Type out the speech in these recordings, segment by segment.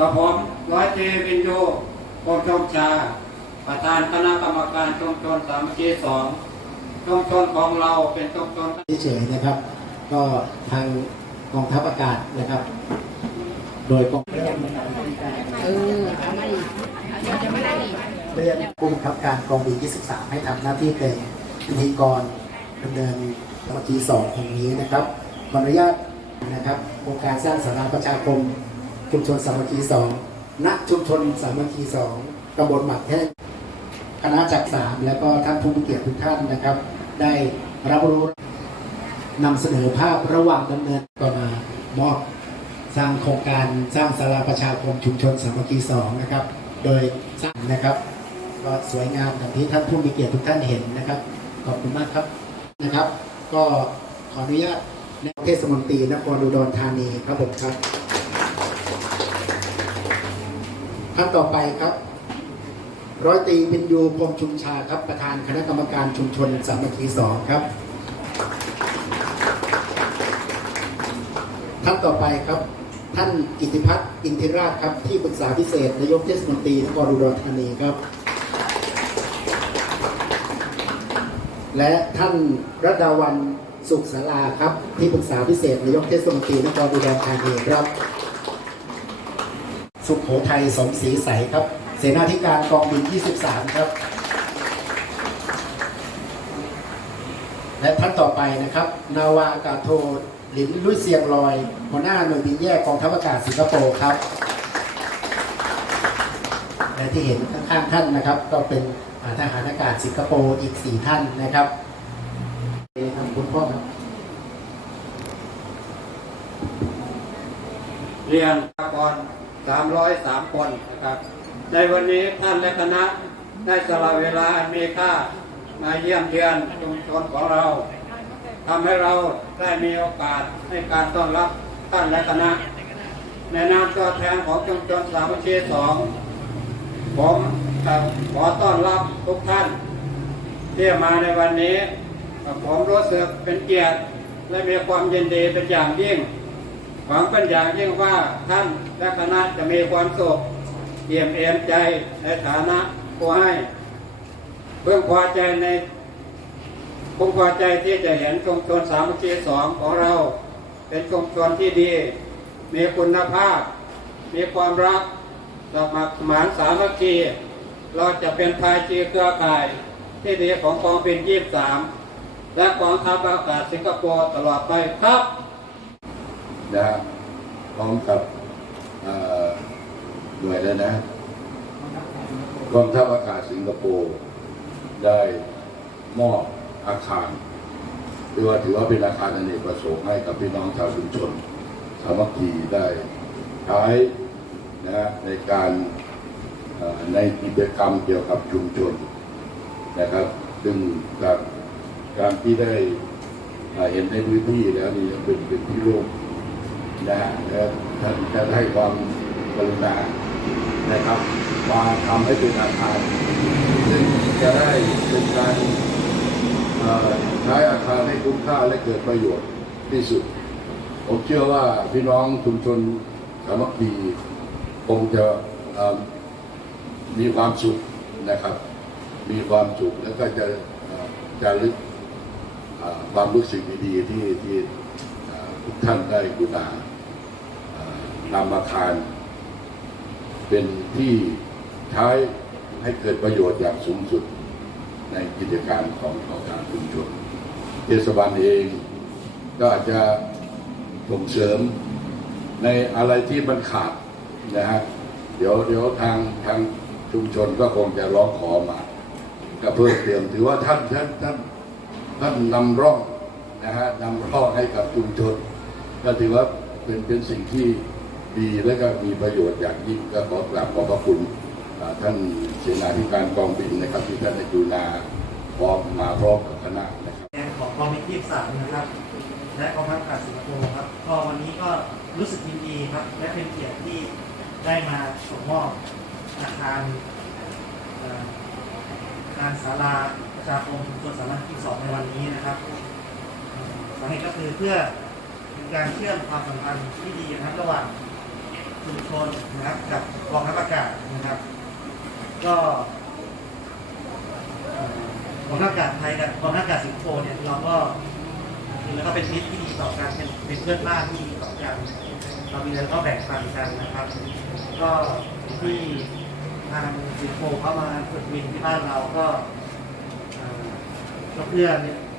กับผมร้อยตรีวินโยโกชมชา ประธานคณะกรรมการชุมชนสามัคคีสองชุมชนของเราเป็นชุมชนเฉยๆนะครับ ก็ทางกองทัพอากาศนะครับ โดยกองเออเอามาดิเอาจะมาได้ดิเรียนผู้บังคับการกองบิน23 ให้ทำหน้าที่เป็นพิธีกรดำเนินสมัคคีสองแห่งนี้นะครับขออนุญาตนะครับโครงการสร้างสาราประชาคม ชุมชนสามัคคีสองณชุมชนสามัคคีสองตำบลหมักแท่คณะจักรสามแล้วก็ท่านผู้มีเกียรติทุกท่านนะครับ ได้รับรู้นำเสนอภาพระหว่างดำเนินก็มามอบสร้างโครงการสร้างศาลาประชาคมชุมชนสามัคคีสองนะครับ โดยสร้างนะครับ ก็สวยงามอย่างที่ท่านผู้มีเกียรติทุกท่านเห็นนะครับ ขอบคุณมากครับนะครับ ก็ขออนุญาตนเทศมนตรีนครอุดรธานีครับผมครับ ท่านต่อไปครับ ร้อยตีพินยูพรมชุมชาครับประธานคณะกรรมการชุมชนสามัคคีสองครับ ท่านต่อไปครับ ท่านกิติพัฒน์อินทิราชครับที่ปรึกษาพิเศษนายกเทศมนตรีนครอุดรธานีครับ และท่านรัตดาวันสุขศาลาครับ ที่ปรึกษาพิเศษนายกเทศมนตรีนครอุดรธานีครับ สุขโขทัยสมศรีใสครับ เสนาธิการกองบิน 23 ครับ และท่านต่อไปนะครับ นาวาอากาศโทหลินลุยเซียงลอย หัวหน้าหน่วยบินแยกกองทัพอากาศสิงคโปร์ครับ และที่เห็นข้างๆท่านนะครับ ก็เป็นทหารอากาศสิงคโปร์อีก 4 ท่านนะครับทำคุณพ่อครับเรียนกร 303 คนนะครับ ในวันนี้ท่านและคณะได้สละเวลาอันมีค่ามาเยี่ยมเยือนชุมชนของเราทำให้เราได้มีโอกาสให้การต้อนรับท่านและคณะ ในนามตัวแทนของชุมชนสามัคคีสองผมขอต้อนรับทุกท่าน ที่มาในวันนี้ ผมรู้สึกเป็นเกียรติและมีความยินดีเป็นอย่างยิ่ง หวังเป็นอย่างยิ่งว่าท่านและคณะจะมีความสุขเยี่ยมเอมใจในฐานะผู้ให้เพื่อพอใจในพึงพอใจที่จะเห็นชุมชนสามัคคีสองของเรา เป็นชุมชนที่ดี มีคุณภาพ มีความรักสมัครสมานสามัคคีเราจะเป็นภายจีเครือข่ายที่ดีของกองบินยี่สามและกองทัพอากาศสิงคโปร์ตลอดไปครับ นะฮะพร้อมกับหน่วยแล้วนะกองทัพอากาศสิงคโปร์ได้มอบอาคารหรือว่าถือว่าเป็นอาคารอเนกประสงค์ให้กับพี่น้องชาวชุมชน สามัคคีได้ใช้นะฮะในการในกิจกรรมเกี่ยวกับชุมชนนะครับ ซึ่งจากการที่ได้เอ่อเห็นในพื้นที่แล้วนี่เป็นเป็นที่โล่ง นะฮะแล้วท่านจะให้ความกรุณานะครับมาทำให้เป็นอาคาร ซึ่งจะได้เป็นการใช้อาคารให้คุ้มค่าและเกิดประโยชน์ที่สุด ผมเชื่อว่าพี่น้องชุมชนสามัคคีคงจะมีความสุขนะครับ มีความสุขแล้วก็จะจะลึกความรู้สึกดีๆที่ที่ ทุกท่านได้กุณานำอาคาร เป็นที่ใช้ให้เกิดประโยชน์อย่างสูงสุดในกิจการของของทางชุมชนเทศบาลเองก็อาจจะส่งเสริมในอะไรที่มันขาดนะฮะเดี๋ยวเดี๋ยวทางทางชุมชนก็คงจะร้องขอมา ก็เพิ่มเติมถือว่าท่านท่านท่านท่านนำร่องนะฮะนำร่องให้กับชุมชน ก็ถือว่าเป็นเป็นสิ่งที่ดีและก็มีประโยชน์อย่างยิ่งก็ขอกราบขอบพระคุณท่านเสนาธิการกองบินนะครับที่ท่านได้กรุณาพร้อมมาพร้อมกับคณะนะครับของกองบินที่สามนะครับ และกองทัพอากาศสิงคโปร์ครับก็วันนี้ก็รู้สึกยินดีครับ และเป็นเกียรติที่ได้มาส่งมอบอาคารเอ่ออาคารศาลาประชาคมชุมชนสามัคคีสองในวันนี้นะครับสาเหตุก็คือเพื่อ การเชื่อมความสัมพันธ์ที่ดีนะครับระหว่างชุมชนนะครับกับกองทัพอากาศนะครับ ก็กองทัพอากาศไทยกับกองทัพอากาศสิงคโปร์เนี่ยเราก็คือแล้วก็เป็นมิตรที่ดีต่อกันเป็นเป็นเพื่อนบ้านที่ดีต่อกันเรามีอะไรก็แบ่งปันกันนะครับ ก็ที่ทางสิงคโปร์เข้ามาฝึกบินที่บ้านเราก็เอ่อก็เพื่อ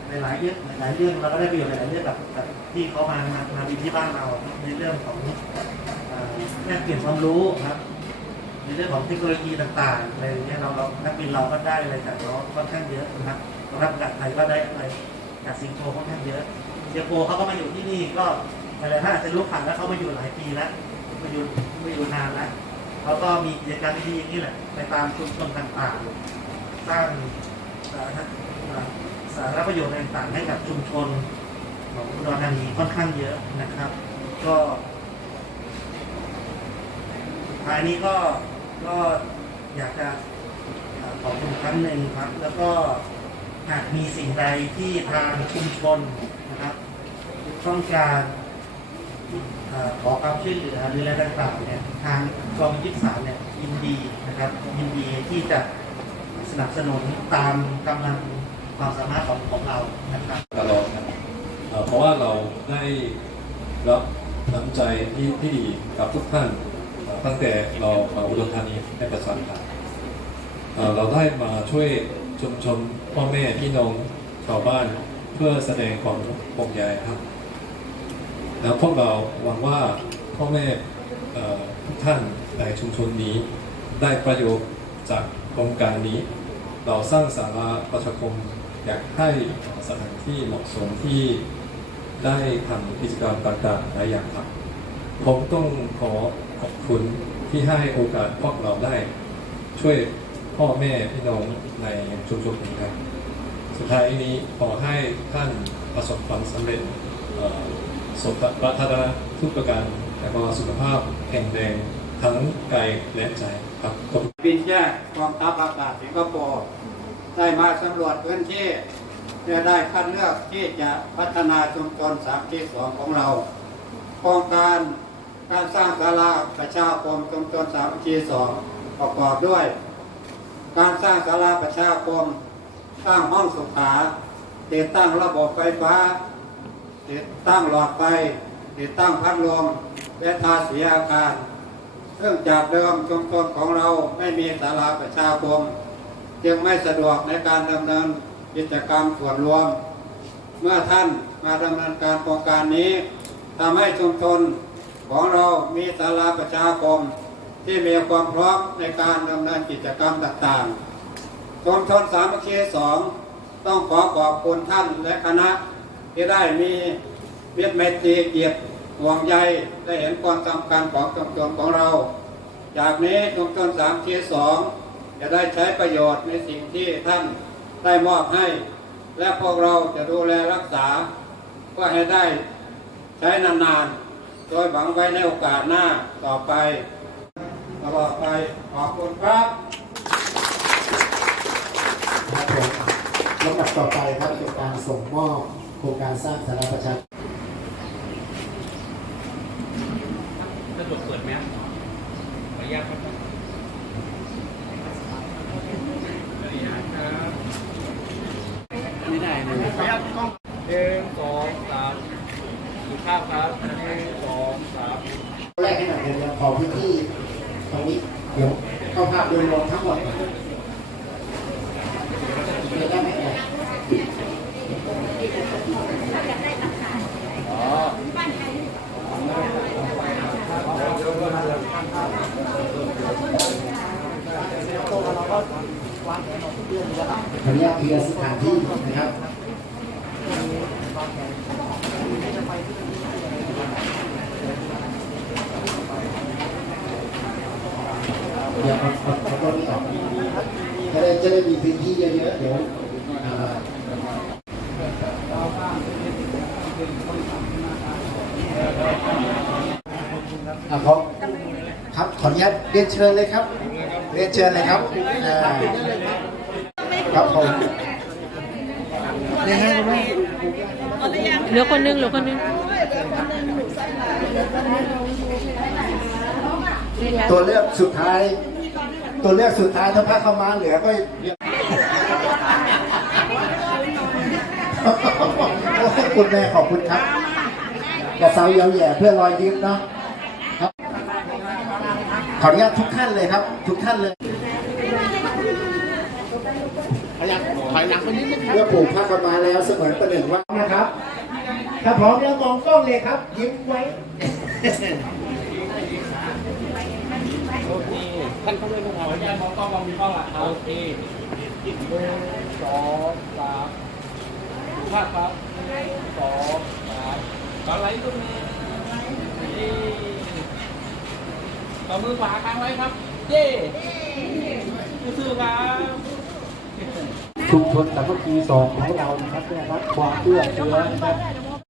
เนี่ยหลายเรื่องหลายเรื่องเราก็ได้ประโยชน์หลายเรื่องกับกับที่เขามามามาบินที่บ้านเราในเรื่องของเอ่อแลกเปลี่ยนความรู้ครับ ในเรื่องของเทคโนโลยีต่างๆอะไรอย่างเงี้ยเราเรานักบินเราก็ได้อะไรจากเขาค่อนข้างเยอะนะครับรับจากไทยก็ได้อะไรจากสิงคโปร์ค่อนข้างเยอะสิงคโปร์เขาก็มาอยู่ที่นี่ก็หลายๆท่านอาจจะรู้ผ่านแล้วเขามาอยู่หลายปีแล้วมาอยู่มาอยู่นานแล้วเขาก็มีกิจกรรมดีๆอย่างนี้แหละไปตามชุมชนต่างๆ สร้าง สารณสาธารณประโยชน์ต่างๆให้กับชุมชนของอุดรธานีค่อนข้างเยอะนะครับ ก็ท้ายนี้ก็ก็อยากจะขอบคุณครั้งหนึ่งครับ แล้วก็หากมีสิ่งใดที่ทางชุมชนนะครับ ต้องการขอความช่วยเหลือหรืออะไรต่างๆเนี่ยทางกองยิบสามเนี่ยยินดีนะครับยินดีที่จะสนับสนุนตามกำลัง ความสามารถของของเรานะครับตลอดนะเอ่อเพราะว่าเราได้รับน้ำใจที่ที่ดีกับทุกท่านเอ่อตั้งแต่เรามาอุดรธานีในประชาธิปไตยเอ่อเราได้มาช่วยชุมชนพ่อแม่พี่น้องชาวบ้านเพื่อแสดงความห่วงใยครับแล้วพวกเราหวังว่าพ่อแม่เอ่อทุกท่านในชุมชนนี้ ได้ประโยชน์จากโครงการนี้ เราสร้างสาราประชาคม อยากให้สถานที่เหมาะสมที่ได้ทำกิจกรรมต่างๆหลายอย่างครับ ผมต้องขอขอบคุณที่ให้โอกาสพวกเราได้ ช่วยพ่อแม่พี่น้องในชุมชนนี้ครับ สุดท้ายนี้ขอให้ท่านประสบความสำเร็จสมปรารถนาทุกประการและก็สุขภาพแข็งแรงทั้งกายและใจครับขอบคุณบินแยกกองทัพอากาศสิงคโปร์ ได้มาสำรวจพื้นที่เพื่อได้คัดเลือกที่จะพัฒนาชุมชนสามที่สองของเรา โครงการการสร้างศาลาประชาคมชุมชนสามที่สองประกอบด้วย การสร้างศาลาประชาคม สร้างห้องสุขาติดตั้งระบบไฟฟ้า ติดตั้งหลอดไฟ ติดตั้งพัดลมและทาสีอาคารเนื่องจากเดิมชุมชนของเราไม่มีศาลาประชาคม จึงไม่สะดวกในการดำเนินกิจกรรมส่วนรวม เมื่อท่านมาดำเนินการโครงการนี้ทำให้ชุมชนของเรามีศาลาประชาคมที่มีความพร้อมในการดำเนินกิจกรรมต่างๆชุมชนสามัคคีสองต้องขอขอบคุณท่านและคณะที่ได้มีเวียดเมตรีเกียรติห่วงใยได้เห็นความสำคัญของชุมชนของเรา จากนี้ชุมชนสามเคีสอง จะได้ใช้ประโยชน์ในสิ่งที่ท่านได้มอบให้ และพวกเราจะดูแลรักษาเพื่อให้ได้ใช้นานๆ โดยหวังไว้ในโอกาสหน้าต่อไป ตลอดไปขอบคุณครับครับผมลำดับต่อไปครับเป็นการส่งมอบโครงการสร้างสาราประชาสะดวกเปิดไหมรับขออนุญาตครับขออนุญาตครับไม่ได้เลยขออนุญาตกล้อง หนึ่งสองสามดูภาพครับหนึ่งสองสามแรกให้หน่อยเดี๋ยวขอพื้นที่ตรงนี้เดี๋ยวเข้าภาพโดยรวมทั้งหมดก่อนเดี๋ยวได้ไหมเอ่ยขออนุญาตเคลียร์สถานที่นะครับ เดี๋ยวเอาเอาเอาตัวนี้ออก จะได้จะได้มีพื้นที่เยอะๆเดี๋ยวอ่าอ่าขอครับขออนุญาตเรียนเชิญเลยครับ เรียนเชิญเลยครับอ่าครับผมนี่ให้ไหมเหลือคนนึงเหลือคนนึงตัวเลือกสุดท้าย ตัวเลือกสุดท้ายถ้าผ้าเข้ามาเหลือก็โอ้ยคุณแม่ขอบคุณครับกระเซาเยาแย่เพื่อรอยยิ้มเนาะครับขออนุญาตทุกท่านเลยครับ ทุกท่านเลยเมื่อปลูกผ้าขามาแล้วเสมือนประหนึ่งว่านะครับ ถ้าพร้อมแล้วมองกล้องเลยครับ ยิ้มไว้ ท่านเข้าเลยลูกขออนุญาตมองกล้องมองมีกล้องละโอเคหนึ่งสองสามภาพครับสองสามตอนไหลตุ้มนี่ต่อมือขวาค้างไว้ครับ เย้ซื่อครับชุมชนสามัคคีสองของเรานะครับได้รับความเอื้อเฟื้อนะครับ